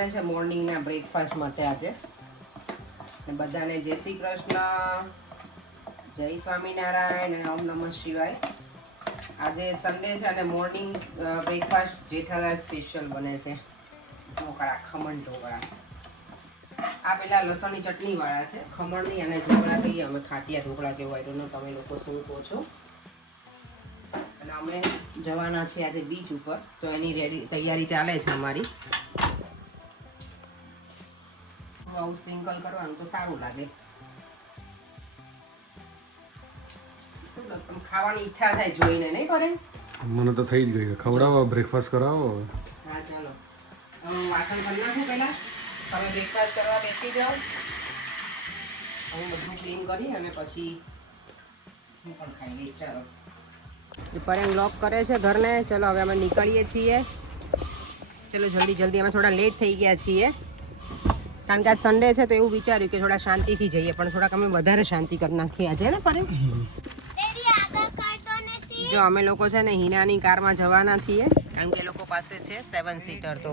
બને છે મોર્નિંગના બ્રેકફાસ્ટ માટે આજે. અને બધાને જય શ્રી કૃષ્ણ, જય સ્વામિનારાયણ અને ઓમ નમઃ શિવાય. આજે સન્ડે છે અને મોર્નિંગ બ્રેકફાસ્ટ જેઠાલાલ સ્પેશિયલ બને છે. ઢોકળા, ખમણ ઢોકળા. આ પેલા લસણની ચટણી વાળા છે, ખમણની, અને ઢોકળા કહીએ અમે ખાટિયા ઢોકળા કહેવાય. તો તમે લોકો શું કહો છો? અને અમે જવાના છીએ આજે બીચ ઉપર, તો એની તૈયારી ચાલે છે અમારી. આવું સ્પ્રિંકલ કરવાનું તો સારું લાગે. શું ખાવાની ઈચ્છા થાય જોઈને, નહીં કરે? મને તો થઈ જ ગઈ. ખવડાવો, બ્રેકફાસ્ટ કરાવો. હા ચાલો, વાસણ કરી નાખું પહેલા. તમે બ્રેકફાસ્ટ કરવા બેસી જાઓ. હું બધું ક્લીન કરી અને પછી હું પણ ખાઈ લઈશ. ચાલો, પરેંગ લોક કરે છે ઘરને. ચલો હવે અમે નીકળીએ છીએ. ચલો જલ્દી અમે થોડા લેટ થઈ ગયા છીએ કારણ કે આજ સન્ડે છે, તો એવું વિચાર્યું કે થોડા શાંતિથી જઈએ, પણ થોડાક અમે વધારે શાંતિ કરી નાખી આજે ને પરેંગ. જો અમે લોકો છે ને હિનાની કારમાં જવાના છીએ કારણ કે એ લોકો પાસે છે 7 સીટર. તો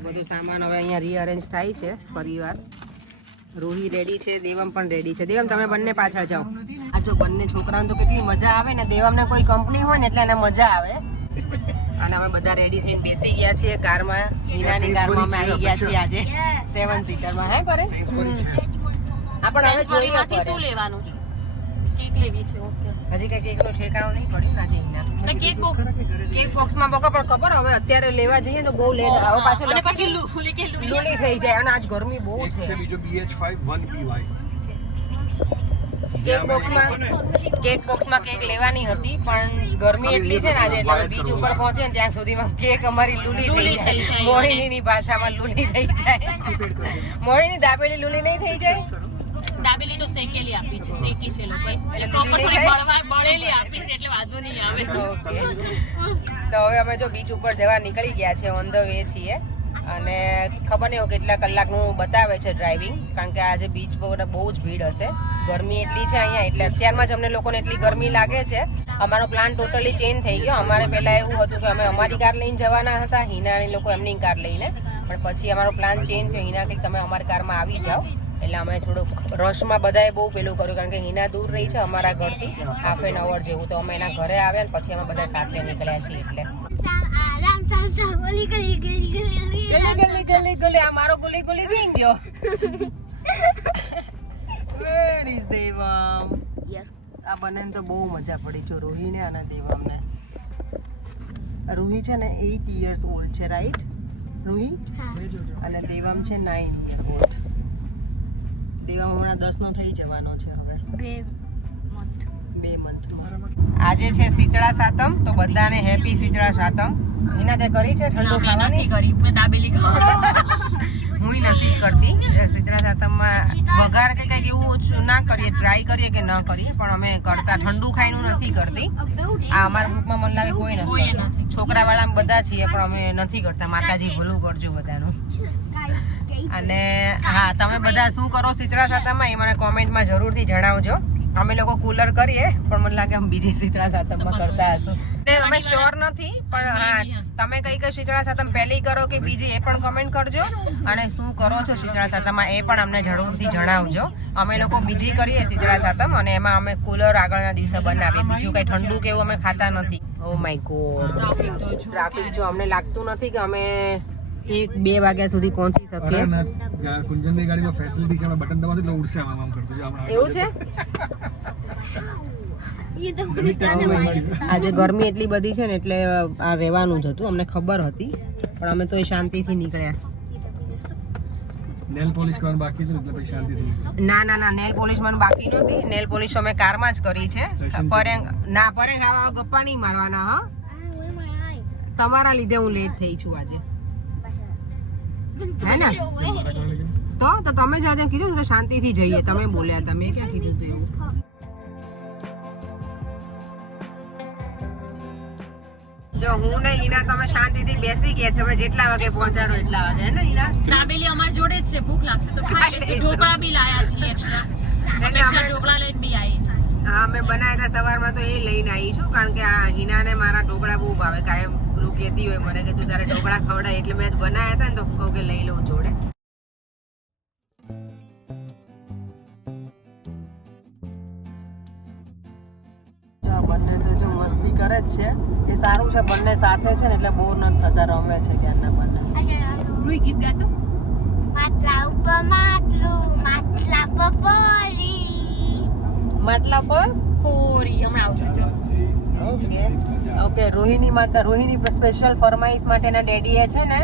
બધું સામાન હવે અહીંયા રીઅરેન્જ થાય છે ફરીવાર. રૂહી રેડી છે, દેવમ પણ રેડી છે. દેવમ તમે બંને પાછળ જાઓ. આ જો બંને છોકરાઓને તો કેટલી મજા આવે ને. દેવમને કોઈ કંપની હોય ને એટલે એને મજા આવે. અને અમે બધા રેડી થઈને બેસી ગયા છીએ કારમાં. હિનાની કારમાં અમે આવી ગયા છીએ આજે 7 સીટરમાં. હે પરે આપણે હવે જોઈએ શું લેવાનું છે. કેક લેવી છે. ઓકે, હજી કઈ કેકનું ઠેકાણું નહીં પડ્યું આજે હિના. કેક બોક્સમાં બકા પણ ખબર હવે અત્યારે લેવા જઈએ તો બહુ લેટ આવે. પાછો લૂલી થઈ જાય. અને આજ ગરમી બહુ છે. બીજો BH5 1BY કેક બોક્સમાં કેક લેવાની હતી, પણ ગરમી એટલી છે ને આજે, એટલે બીચ ઉપર પહોંચે ને ત્યાં સુધીમાં કેક અમારી લૂલી થઈ જાય. મોહિનીની ભાષામાં લૂલી થઈ જાય. મોહિની દાબેલી લૂલી નહીં થઈ જાય? દાબેલી તો શેકેલી આપી છે, શેકી છે લોકો. એટલે પ્રોપર થોડી બળેલી આપી છે, એટલે વાંધો નહીં આવે. ઓકે, તો હવે અમે જો બીચ ઉપર જવા નીકળી ગયા છે, ઓન ધ વે છીએ. અને ખબર નહીં કેટલા કલાકનું બતાવે છે ડ્રાઇવિંગ, કારણ કે આજે બીચ પર બહુ જ ભીડ હશે. ગરમી એટલી છે અહીંયા, એટલે અત્યારમાં જ અમને લોકોને એટલી ગરમી લાગે છે. અમારો પ્લાન ટોટલી ચેન્જ થઈ ગયો. અમારે પહેલાં એવું હતું કે અમે અમારી કાર લઈને જવાના હતા, હિનાની લોકો એમની કાર લઈને. પણ પછી અમારો પ્લાન ચેન્જ થયો. હિના કંઈક તમે અમારી કારમાં આવી જાઓ. એટલે અમે થોડુંક રશમાં બધાએ બહુ પેલું કર્યું, કારણ કે હિના દૂર રહી છે અમારા ઘરથી હાફ એન અવર જેવું. તો અમે એના ઘરે આવ્યા ને પછી અમે બધા સાથે નીકળ્યા છીએ. એટલે ગલી આ મારો ગલી વીંગ ગયો. Where is Devam? આ બંનેને તો બહુ મજા પડી છે, રૂહીને અને દેવમને. રૂહી છે ને 8 years old છે, રાઈટ રૂહી? અને દેવમ છે 9 years old. દેવમ હમણાં 10 નો થઈ જવાનો છે હવે. 2 month. આજે છે શીતળા સાતમ, તો બધાને હેપી શીતળા સાતમ. એના તે કરી છે ઠંડુ ખાવાની? કરી મેં દાબેલી હું નથી જ કરતી. શીતળા સાતમમાં વઘાર કે કંઈક એવું ના કરીએ, ટ્રાય કરીએ કે ન કરીએ, પણ અમે કરતા ઠંડુ ખાઈનું નથી કરતી. આ અમારા ગ્રુપમાં મને લાગે કોઈ નથી. છોકરા વાળા બધા છીએ, પણ અમે નથી કરતા. માતાજી ભલું કરજો બધાનું. અને હા, તમે બધા શું કરો શીતળા સાતમમાં એ મને કોમેન્ટમાં જરૂરથી જણાવજો. અમે લોકો કુલર કરીએ, પણ મને લાગે અમે બીજી શીતળા સાતમમાં કરતા હશું. અમે શ્યોર નથી, પણ હા, તમે કઈ શીતળા સાતમ પહેલી કરો કે બીજી એ પણ કમેન્ટ કરજો. અને શું કરો છો શીતળા સાતમમાં એ પણ અમને જરૂરથી જણાવજો. અમે લોકો બીજી કરીએ શીતળા સાતમ, અને એમાં અમે કુલર આગળના દિવસે બનાવીએ. બીજું કઈ ઠંડુ કે એવું અમે ખાતા નથી. ઓ માય ગોડ, ટ્રાફિક જો અમને લાગતું નથી કે અમે 1-2 વાગ્યા સુધી પહોંચી શકીએ. કુંજનની ગાડીમાં ફેસિલિટી છે, બટન દબાવશો એટલે ઉડશે આમ કરતો છે. એવું છે? આજે ગરમી એટલી બધી છે ને, એટલે આ રહેવાનું જ હતું. અમને ખબર હતી, પણ અમે તો એ શાંતિથી નીકળ્યા. નેલ પોલિશ કરવાનું બાકી હતું એટલે પછી શાંતિથી. ના નેલ પોલિશ મને બાકી નહોતી. નેલ પોલિશ અમે કારમાં જ કરી છે. પરેંગ આવા ગપ્પા નહીં મારવાના. હા, તમારા લીધે હું લેટ થઈ છું આજે, હે ને? તો તમે જ આજે કીધું ને શાંતિથી જઈએ. તમે બોલ્યા, તમે ક્યાં કીધું હતું એવું? જો હું ને ઈના તમે શાંતિથી બેસી ગયા. તમે જેટલા વાગે પહોંચાડો એટલા વાગે, હે ને ઈના? દાબેલી અમાર જોડે જ છે, ભૂખ લાગશે તો ખાઈ લઈશું. ઢોકળા બી લાયા છીએ એક્સ્ટ્રા. ઢોકળા લઈને બી આવી છે. હા, મેં બનાવ્યા હતા સવારમાં, તો એ લઈને આવી છું, કારણ કે આ હિનાને મારા ઢોકળા બહુ ભાવે. કાયમ કહેતી હોય મને કે તું તારે ઢોકળા ખવડાય એટલે મેં બનાવ્યા હતા ને તો કહું કે લઈ લઉં જોડે. બંને તો જો મસ્તી કરે જ છે એ સારું છે બંને સાથે છે ને એટલે બોર નથી થતા રમે છે ક્યારના બંને. રૂહી ગીત ગાતો માટલા ઉપર માટલું માટલા પર પોરી માટલા પર કોરી હમણાં આવશે જો ઓકે રોહિણી સ્પેશિયલ ફરમાઈશ માટે એના ડેડીએ છે ને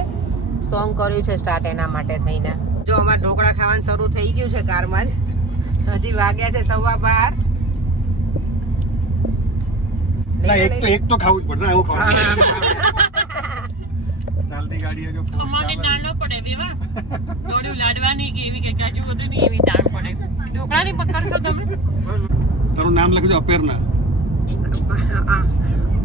સોંગ કર્યું છે સ્ટાર્ટ એના માટે થઈને. જો અમારે ઢોકળા ખાવાનું શરૂ થઈ ગયું છે કારમાં જ. હજી વાગ્યા છે 12:15. એક તો ખાવું જ પડશે એવું ખાવું ચાલતી ગાડી જો અમારે તાણો પડે બેવા દોડ્યું લાડવાની કે એવી કે કાજુ બધું નહીં એવી તાણ પડે ઢોકળાની પકડશો તમે તારું નામ લખજો અપેરના.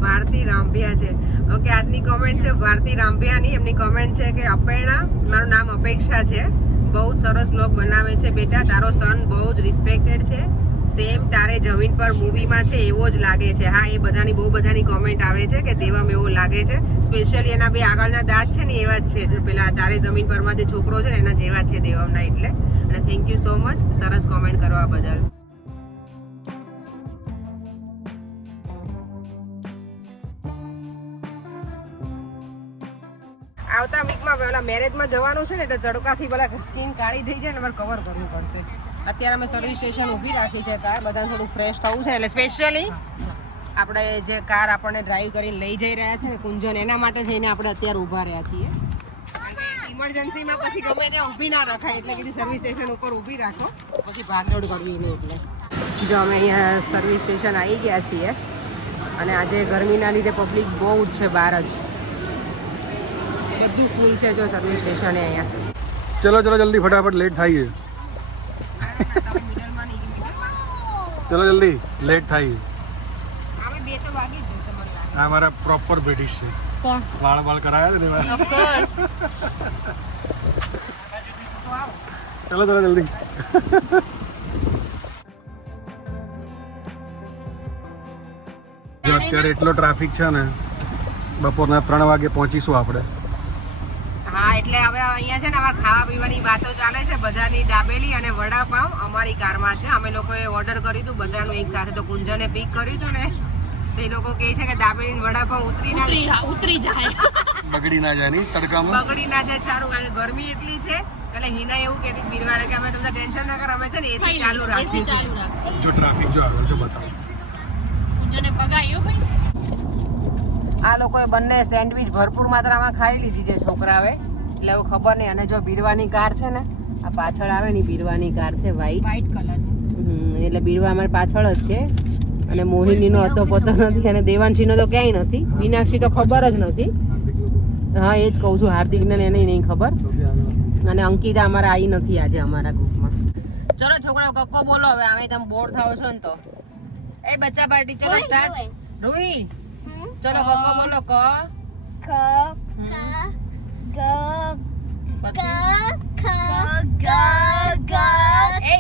ભારતી રામભિયા છે. ઓકે આજની કોમેન્ટ છે ભારતી રામભિયાની. એમની કોમેન્ટ છે કે અપેર્ણા મારું નામ અપેક્ષા છે. બહુ જ સરસ બ્લોગ બનાવે છે બેટા. તારો સન બહુ જ રિસ્પેક્ટેડ છે. સેમ તારે જમીન પર મૂવીમાં છે એવો જ લાગે છે. હા એ બધાની બહુ બધાની કોમેન્ટ આવે છે કે દેવમ એવો લાગે છે. સ્પેશિયલી એના બે આગળના દાંત છે ને એવા જ છે. જો પેલા તારે જમીન પરમાં જે છોકરો છે ને એના જેવા છે દેવમના એટલે. અને થેન્ક યુ સો મચ સરસ કોમેન્ટ કરવા બદલ. આવતા વીકમાં પેલા મેરેજમાં જવાનું છે ને એટલે તડકાથી પેલા સ્કિન કાળી થઈ જાય ને અમારે કવર કરવું પડશે. અત્યારે અમે સર્વિસ સ્ટેશન ઊભી રાખી છે ત્યાં બધા થોડું ફ્રેશ થવું છે એટલે સ્પેશિયલી આપણે જે કાર આપણને ડ્રાઈવ કરીને લઈ જઈ રહ્યા છે ને કુંજન એના માટે થઈને આપણે અત્યારે ઊભા રહ્યા છીએ. ઇમરજન્સીમાં પછી ગમે ત્યાં ઊભી ના રખાય એટલે કીધું સર્વિસ સ્ટેશન ઉપર ઊભી રાખો પછી ભાગદોડ કરવી નહીં. એટલે જો અમે અહીંયા સર્વિસ સ્ટેશન આવી ગયા છીએ અને આજે ગરમીના લીધે પબ્લિક બહુ જ છે બહાર જ. બધું ફૂલ છે જો સર્વિસ સ્ટેશન અહીંયા. ચલો જલ્દી ફટાફટ લેટ થાય ચલો જલ્દી લેટ થાય. અમે 2 તો વાગી જ જશે મને લાગે. આ મારા પ્રોપર બ્રિટિશ છે. કોણ વાળ કરાયા છે ને ઓફ કોર્સ ચલો જલ્દી. જો અત્યારે એટલો ટ્રાફિક છે ને બપોરના 3 વાગે પહોંચીશું આપણે. હા એટલે હવે અહીંયા છે ને અમારે ખાવા પીવાની વાતો ચાલે છે બધાની. દાબેલી અને વડાપાવ અમારી કારમાં છે. અમે લોકોએ ઓર્ડર કર્યું હતું બધાનું એક સાથે. તો કુંજને પિક કર્યું હતું ને તો એ લોકો કહે છે કે દાબેલી વડાપાવ ઉતરી જાય બગડી ના જાય ની તડકામાં. બગડી ના જાય. સારું કારણ કે ગરમી એટલી છે એટલે હિના એવું કહેતી બીરવાને કે અમે તમને ટેન્શન ના કર અમે છે ને એસી ચાલુ રાખીશું. જો ટ્રાફિક જો આવે જો બતાવો. જેને પગાયો ભાઈ આ લોકોએ બંને સેન્ડવિચ ભરપૂર માત્રામાં ખાઈ લીધી છે છોકરાઓએ એટલે એવું ખબર નહીં. અને જો બીરવાની કાર છે ને આ પાછળ આવે ને બીરવાની કાર છે વ્હાઈટ કલરની. એટલે બીરવા અમારી પાછળ જ છે. અને મોહિનીનો હતો પતો નથી અને દેવાંશીનો તો ક્યાંય નથી. મીનાક્ષી તો ખબર જ નથી. હા એ જ કહું છું હાર્દિકને એને નહીં ખબર. અને અંકિતા અમારા આવી નથી આજે અમારા ગ્રુપમાં. ચલો છોકરાઓ કક્કો બોલો હવે. અમે તમે બોર થાવ છો ને તો એ બચ્ચા પાર્ટી ચલો સ્ટાર્ટ. રૂહી ચલો કક્કો બોલો ક ક ગ ગ ખ ગ ગ એ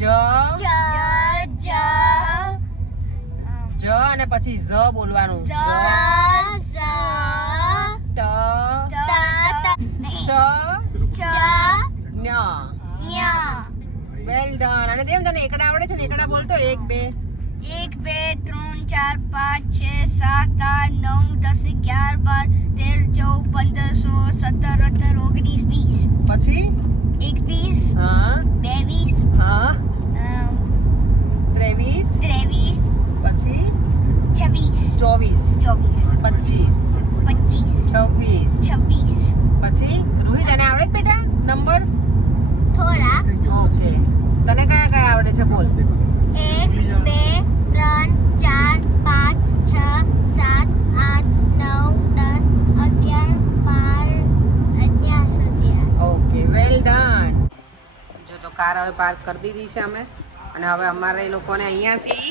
જ જ અને પછી ઝ બોલવાનું. ટ શ ન્ય. Well done. અને તેમ તને એકડા આવડે છે ને એકડા બોલતો 1 2 1 2 3 4 5 6 7 8 9 10 કાર હવે પાર્ક કરી દીધી છે અમે અને હવે અમારે એ લોકોને અહીંયાથી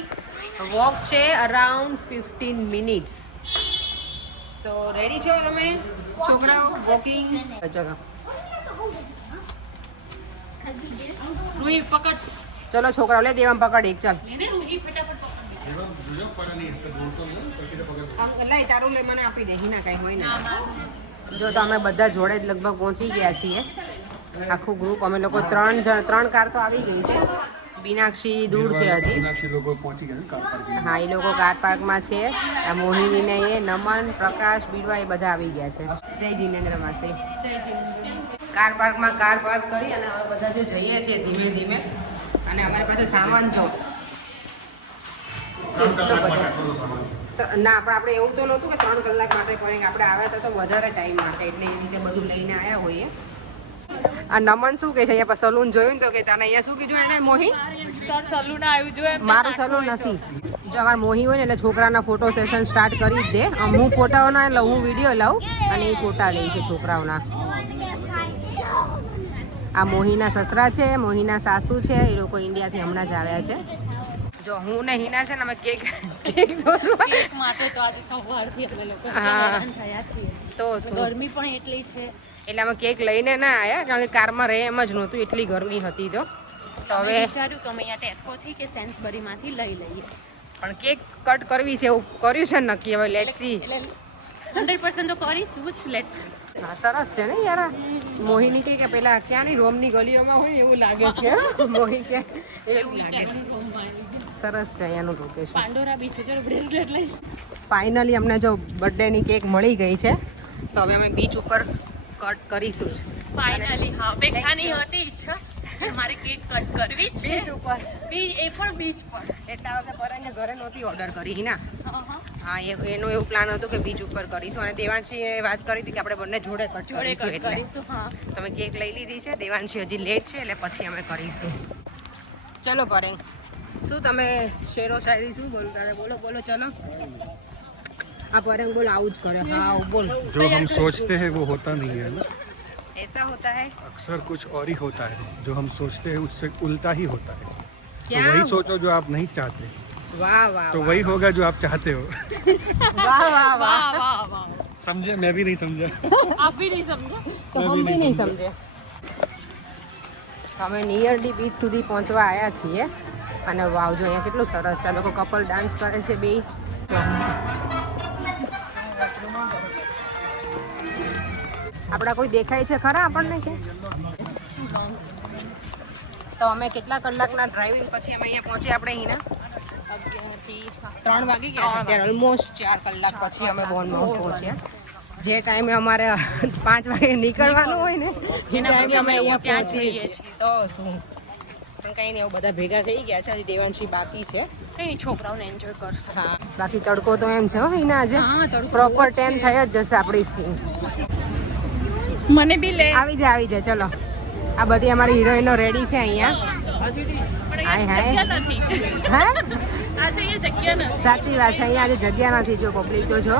વોક છે અરાઉન્ડ 15 મિનિટ્સ. તો રેડી છો તમે છોકરાઓ વોકિંગ? ચલો રૂહી પકડ ચલો છોકરાઓ લે દેવામ પકડ એક ચાલ. લેને રૂહી ફટાફટ પકડ. લઈ તારું લઈ મને આપી દે હિના કઈ હોય ને જો તો અમે બધા જોડે જ લગભગ પહોંચી ગયા છીએ આખું ગ્રુપ અમે લોકો ત્રણ કાર તો આવી ગઈ છે મીનાક્ષી દૂર છે હજી મીનાક્ષી લોકો પહોંચી ગયા કાર પાર્કિંગ. હા એ લોકો કાર પાર્કમાં છે આ મોહિની ને એ નમન પ્રકાશ બીડવા એ બધા આવી ગયા છે જય જીનેન્દ્ર માસી કાર પાર્કમાં કાર પાર્ક કરી અને હવે બધા જો જઈએ છીએ ધીમે ધીમે અને અમારી પાસે સામાન જો કેટલો બધો ના પણ આપણે એવું તો નહોતું કે 3 કલાક માટે કરીને આપણે આવ્યા હતા તો વધારે ટાઈમ માટે એટલે એ રીતે બધું લઈને આવ્યા હોઈએ આ નમન શું કહે છે અહીંયા પર સલૂન જોયું ને તો કે તને અહીંયા શું કીધું એને મોહી સલૂન આવ્યું જોઈએ મારું સલૂન નથી જો અમારે મોહી હોય ને એટલે છોકરાના ફોટો સેશન સ્ટાર્ટ કરી જ દે હું ફોટાઓના લઉં હું વિડીયો લઉં અને એ ફોટા લે છે છોકરાઓના આ મોહીના સસરા છે મોહીના સાસુ છે એ લોકો ઇન્ડિયાથી હમણાં જ આવ્યા છે જો હું ને હિના છે ને અમે કેક માટે તો આજે સવારથી અમે લોકો હા. હેરાન થયા છીએ તો શું ગરમી પણ એટલી છે એટલે અમે કેક લઈને ના આવ્યા કારણ કે કારમાં રહે એમ જ નહોતું એટલી ગરમી હતી તો હવે વિચાર્યું કે અમે અહીંયા ટેસ્કોથી કે સેન્સબરીમાંથી લઈ લઈએ પણ કેક કટ કરવી છે એવું કર્યું છે નક્કી હવે લેટ્સ સી એટલે 100% તો કરીશું જ લેટ્સ હા સરસ છે ને યાર આ મોહિની કે પેલા ક્યાંની રોમની ગલીઓમાં હોય એવું લાગે છે મોહી કે એવું લાગે છે સરસ છે અહીંયાનું લોકેશન પાંડોરા બીચ છે ચલો બ્રેસલેટ લઈ ફાઇનલી અમને જો બર્થડેની કેક મળી ગઈ છે તો હવે અમે બીચ ઉપર કટ કરીશું જ ફાઇનલી હા અપેક્ષાની હતી ઈચ્છા કે મારે કેક કટ કરવી જ છે બીચ ઉપર એ પણ બીચ પર એટલા વખતે પરંગે ઘરે નહોતી ઓર્ડર કરી ના હા હા એનું એવું પ્લાન હતું કે બીચ ઉપર કરીશું અને દેવાંશીએ વાત કરી હતી કે આપણે બંને જોડે કટ જોડે કરીશું કટ એટલે કરીશું હા તમે કેક લઈ લીધી છે દેવાંશી હજી લેટ છે એટલે પછી અમે કરીશું ચલો પરેંગ શું તમે શેરો શાયરી શું બોલું તારે બોલો બોલો ચલો આ પરેંગ બોલ આવું જ કરે હા આવું બોલ जो हम सोचते हैं वो होता नहीं है ना ऐसा होता है अक्सर कुछ और ही होता है जो हम सोचते हैं उससे उल्टा ही होता है तो क्या वही सोचो जो आप नहीं चाहते वाह वाह तो वही होगा जो आप चाहते हो वाह वाह वाह વાહ વાહ વાહ समझे मैं भी नहीं समझा આપ ભી નહીં સમજે તો હમ બી નહીં સમજે અમે નિયરલી બીચ સુધી પહોંચવા આવ્યા છીએ અને વાવ જો અહીંયા કેટલું સરસ છે લોકો કપલ ડાન્સ કરે છે બે આપણા કોઈ દેખાય છે ખરા આપણને કે તો અમે કેટલા કલાકના ડ્રાઇવિંગ પછી અમે અહીંયા પહોંચ્યા આપણે અહીંના 11 થી 3 વાગી ગયા છે અત્યારે ઓલમોસ્ટ 4 કલાક પછી અમે બોર્નમાઉથ પહોંચ્યા જે ટાઈમે અમારે 5 વાગે નીકળવાનું હોય ને એ ટાઈમે અમે અહીંયા ત્યાં જ પહોંચીએ જઈએ છીએ તો શું પણ કંઈ નહીં એવું બધા ભેગા થઈ ગયા છે હજી દેવાંશી બાકી છે કઈ છોકરાઓને એન્જોય કરશે હા બાકી તડકો તો એમ છે હો એના આજે હા, તડકો પ્રોપર ટેન થઈ જ જશે આપણી સ્કીન મને બી લે આવી જાય ચલો આ બધી અમારી હિરોઈનો રેડી છે અહીંયા હાય હાય નથી હે આજે અહીંયા જગ્યા નથી સાચી વાત છે અહીંયા આજે જગ્યા નથી જો પબ્લિક તો જો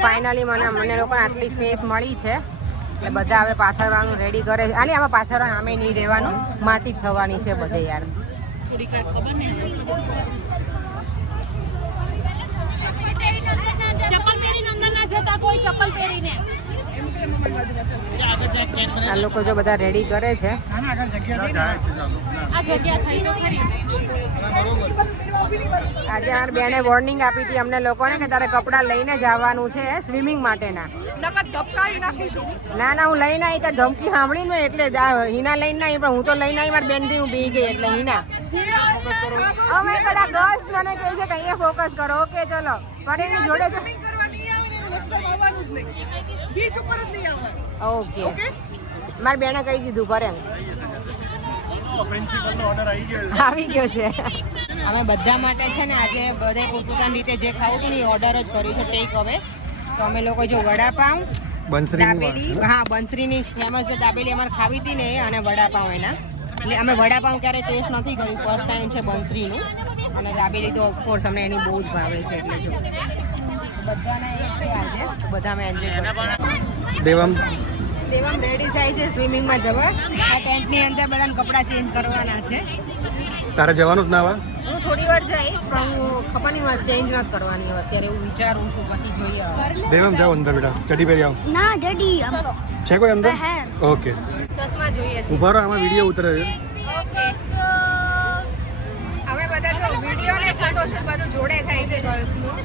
ફાઇનલી મને લોકોને આટલી સ્પેસ મળી છે એટલે બધા હવે પાથરવાનું રેડી કરે છે આલી આમાં પાથરવાનું આમે નહીં રહેવાનું માટી જ થવાની છે બધે યાર થોડી કઈ ખબર નહીં ચપ્પલ પહેરીને અંદર ના જતા કોઈ ચપ્પલ પહેરીને આ લોકો જો બધા રેડી કરે છે આ જગ્યા થઈ તો ખરી આજે યાર બેને વોર્નિંગ આપી હતી અમને લોકોને કે તારે કપડાં લઈને જવાનું છે સ્વિમિંગ માટેના ના હું લઈને આવી ત્યાં ધમકી સાંભળી ને એટલે હિના લઈને આવી પણ હું તો લઈને આવી મારી બેનથી હું બી ગઈ એટલે હિના અમે કડા ગર્લ્સ મને કહે છે કે અહીંયા ફોકસ કરો ઓકે ચલો પણ એની જોડે ઓકે મારી બેને કહી દીધું કરે આવી ગયો છે અમે બધા માટે છે ને આજે બધા પોતપોતાની રીતે જે ખાવું હતું ને એ ઓર્ડર જ કર્યું છે ટેક હવે તો અમે લોકો જો વડાપાઉં દાબેલી હા બંસરીની ફેમસ છે દાબેલી અમારે ખાવી હતી ને અને વડાપાઉં એના એટલે અમે વડાપાઉં ક્યારે ટેસ્ટ નથી કર્યું ફર્સ્ટ ટાઈમ છે બંસરીનું અને દાબેલી તો ઓફકોર્સ અમને એની બહુ જ ભાવે છે એટલે જો બધાના એક છે આજે બધા અમે એન્જોય કરીશું देवम દેવામ રેડી થાય છે સ્વિમિંગમાં જવા આ ટેન્ટની અંદર બધાને કપડાં ચેન્જ કરવાના છે तारे जवानों नावा હું થોડી વાર જઈશ પણ હું ખબર નહીં વાત ચેન્જ નથી કરવાની હવે અત્યારે એવું વિચારું છું પછી જોઈએ હવે देवम जाओ अंदर बेटा चढ़ी पे जाओ ના ડેડી छे कोई अंदर है ओके ચશ્મા જોઈએ છે उभा रहो आमा वीडियो उतरे ઓકે હવે બધા તો વિડીયો વિડીયો ને ફોટોશૂટ બધું જોડે થાય છે ગર્લ્સનું.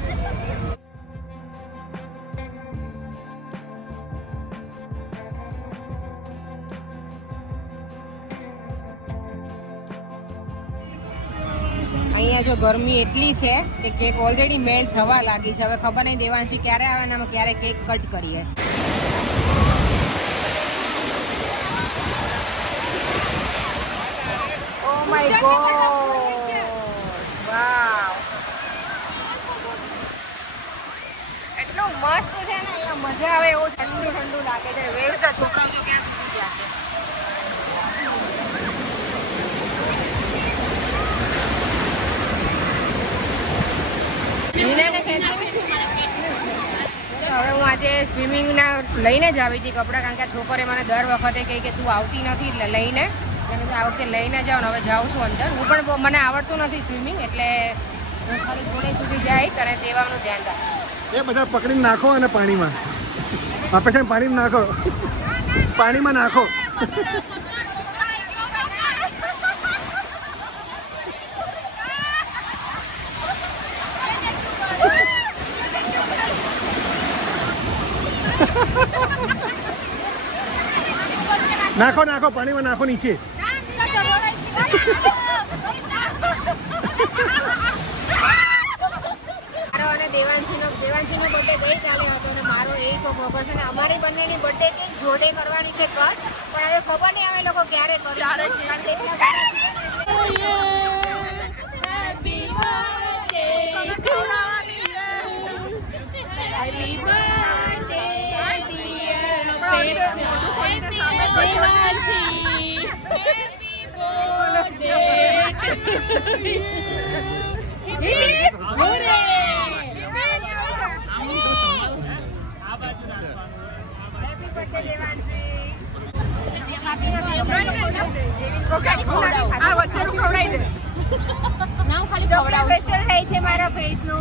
અહીંયા જો ગરમી એટલી છે કે કેક ઓલરેડી મેલ્ટ થવા લાગી છે. હવે ખબર નહીં દેવાંશી ક્યારે આવે ને અમે ક્યારે કેક કટ કરીએ. ઓ માય ગોડ, વાવ, એટલું મસ્ત છે ને અહીંયા, મજા આવે એવું ઠંડુ ઠંડુ લાગે છે. વેવ તો છોકરાઓ જો ક્યાં સુધી ગયા છે. હવે હું આજે સ્વિમિંગના લઈને જ આવી હતી કપડાં, કારણ કે આ છોકરે મને દર વખતે કહે કે તું આવતી નથી એટલે લઈને, એટલે આ વખતે લઈને જાઉં ને હવે જાઉં છું અંદર. હું પણ મને આવડતું નથી સ્વિમિંગ, એટલે હું ખાલી જોડે સુધી જઈશ અને દેવાનું ધ્યાન રાખીશ. એ બધા પકડીને નાખો અને પાણીમાં આપણે છે પાણીમાં નાખો, પાણીમાં નાખો. નાખો નાખો પાણીમાં નાખો નીચે. મારો અને દેવાંશીનો બર્થડે ગઈકાલે હતો અને મારો એક ખબર છે ને અમારી બંનેની બર્થડે કેક જોડે કરવાની છે કટ, પણ હવે ખબર નહીં અમે લોકો ક્યારે છે મારા ફેસનું.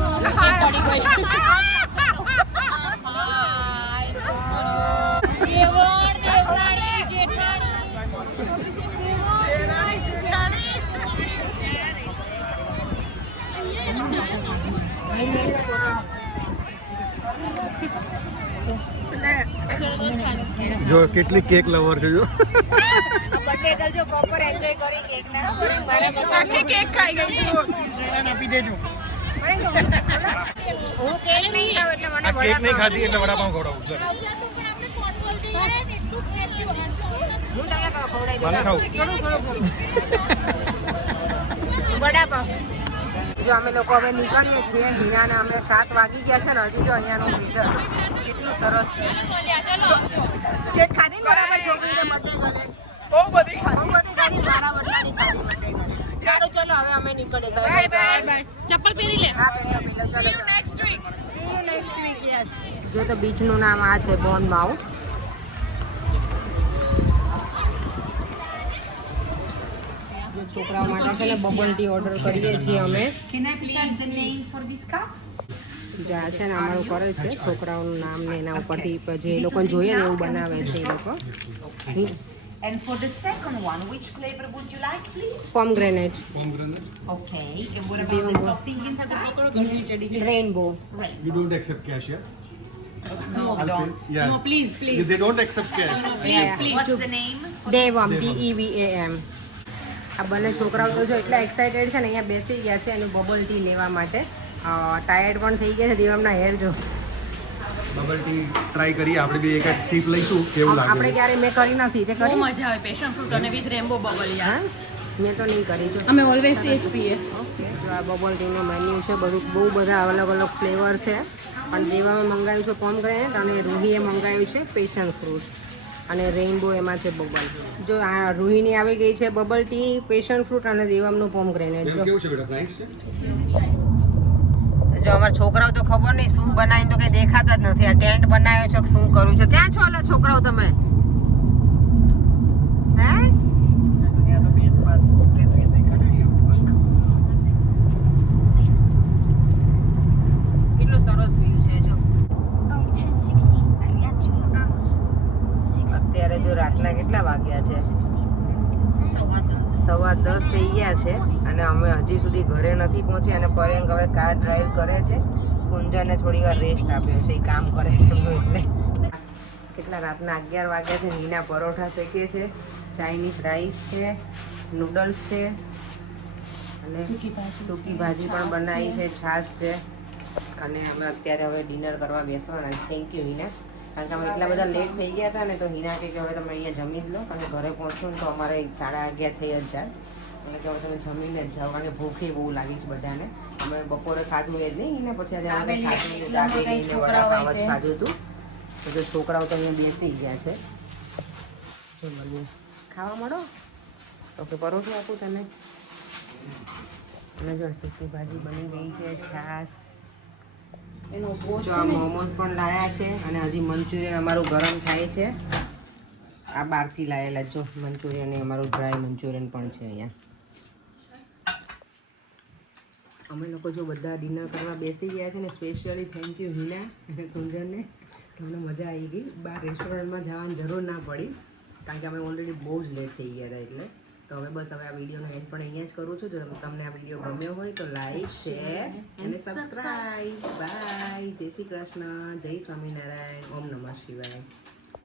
જો કેટલી કેક લવર છે. જો બર્થડે ગર્લ જો પ્રોપર એન્જોય કરી કેક ના મારા કેક ખાઈ ગઈ છું. આપી દેજો. હું કેક નહીં ખાવ એટલે મને કેક નહીં ખાધી એટલે વડાપાઉં ખવડાવું. હું તમને ખવડાવી મને ખાવું. વડાપાઉં. જો અમે લોકો હવે નીકળીએ છીએ. હિનાને અમે 7 વાગી ગયા છે ને હજી જો અહીંયાનું વેધર કેટલું સરસ છે. કેક ખાધી ને બરાબર છોકરીને બર્થડે ગલે બહુ બધી ખાધી મારા બદલાની ખાધી બર્થડે ગલે. સારું ચલો હવે અમે નીકળીએ. Bye bye. ચપ્પલ પહેરી લે. હા પહેલો ચલો. See you next week. Yes. જો તો બીચનું નામ આ છે બોર્નમાઉથ. છોકરાઓ માટે છે ને બબલ ટી ઓર્ડર કરીએ છીએ અમે. જ્યાં છે ને અમારું કરે છે છોકરાઓનું નામ ને એના ઉપરથી જે એ લોકોને જોઈએ ને એવું બનાવે છે એ લોકો. And for the second one, which flavor would you like, please? પોમગ્રેનેટ. Okay. And what about the topping inside? Rainbow. You don't accept cash, yeah? No, we don't. Yeah. No, please, please. They don't accept cash. What's the name? Devam DEVAM. આ બંને છોકરાઓ તો જો એટલા excited છે ને અહીંયા બેસી ગયા છે એનું બબલ ટી લેવા માટે. ટાયર્ડ પણ થઈ ગયા છે. દેવમના હેર જો. બબલ ટી ટ્રાય કરીએ આપણે બી એક સીપ લઈશું કેવું લાગે. આપણે ક્યારે મેં કરી નથી. તે બહુ કરી મજા આવે પેશન ફ્રૂટ અને વિથ રેમ્બો બબલ યાર. હા મેં તો નહીં કરી. જો અમે ઓલવેઝ એ જ પીએ. જો આ બબલ ટીનું મેન્યુ છે. બધું બહુ બધા અલગ અલગ ફ્લેવર છે. અને દેવામાં મંગાવ્યું છે પોમગ્રેનેટ અને રૂહીએ મંગાવ્યું છે પેશન ફ્રૂટ અને રેઇનબો એમાં છે બબલ. જો આ રૂહીની આવી ગઈ છે બબલ ટી, પેશન ફ્રૂટ અને દેવમનું પોમગ્રેનેટ. જો કેવું છે બેટા? નાઈસ છે. જો અમારા છોકરાઓ તો ખબર નહીં શું બનાવીને તો કઈ દેખાતા જ નથી. આ ટેન્ટ બનાવ્યો છે શું કરું છે. ક્યાં છો ઓલા છોકરાઓ તમે? હે કેટલું સરસ વ્યૂ છે. જો 10:60 and we have 2 hours. 6. અત્યારે જો રાતના કેટલા વાગ્યા છે? 16. 10:15 થઈ ગયા છે અને અમે હજી સુધી ઘરે નથી પહોંચ્યા અને પરેંગ હવે કાર ડ્રાઈવ કરે છે. કુંજરને થોડી વાર રેસ્ટ આપ્યો છે, એ કામ કરે છે એમનું એટલે. કેટલા રાતના 11 વાગ્યા છે. નીના પરોઠા શેકે છે, ચાઇનીઝ રાઈસ છે, નૂડલ્સ છે અને સૂકી ભાજી પણ બનાવી છે, છાશ છે. અને અમે અત્યારે હવે ડિનર કરવા બેસવાના. થેન્ક યુ હિના, કારણ કે અમે એટલા બધા લેટ થઈ ગયા હતા ને તો હિના કે હવે તમે અહીંયા જમી જ લો, કારણ કે ઘરે પહોંચો ને તો અમારે 11:30 થઈ જ જાય. એટલે કે હવે તમે જમીને જ જાઓ, કારણ કે ભૂખે બહુ લાગી છે બધાને. અમે બપોરે ખાધું એ જ નહીં હિના, પછી આજે અમે કંઈ ખાધું નહીં, દાબેલી ને વડાપાવ જ ખાધું હતું. તો છોકરાઓ તો અહીંયા બેસી ગયા છે. જો મળવું ખાવા મળો. ઓકે, પરોઠું આપું તને. અને જો સૂકી ભાજી બની ગઈ છે, છાશ. જો આ મોમોસ પણ લાયા છે અને હજી મંચુરિયન અમારું ગરમ થાય છે. આ બહારથી લાયેલા જો મંચુરિયન ને અમારું ડ્રાય મંચુરિયન પણ છે અહીંયા. અમે લોકો જો બધા ડિનર કરવા બેસી ગયા છે ને સ્પેશિયલી થેન્ક યુ હિના અને કુંજરને, કે અમને મજા આવી ગઈ. બહાર રેસ્ટોરન્ટમાં જવાની જરૂર ના પડી, કારણ કે અમે ઓલરેડી બહુ જ લેટ થઈ ગયા હતા એટલે. તો હવે બસ હવે આ વિડીયોનો એન્ડ પણ અહીંયા જ કરું છું. જો તમને આ વિડીયો ગમ્યો હોય તો લાઈક, શેર અને સબસ્ક્રાઈબ. બાય. જય શ્રી કૃષ્ણ, જય સ્વામિનારાયણ, ઓમ નમઃ શિવાય.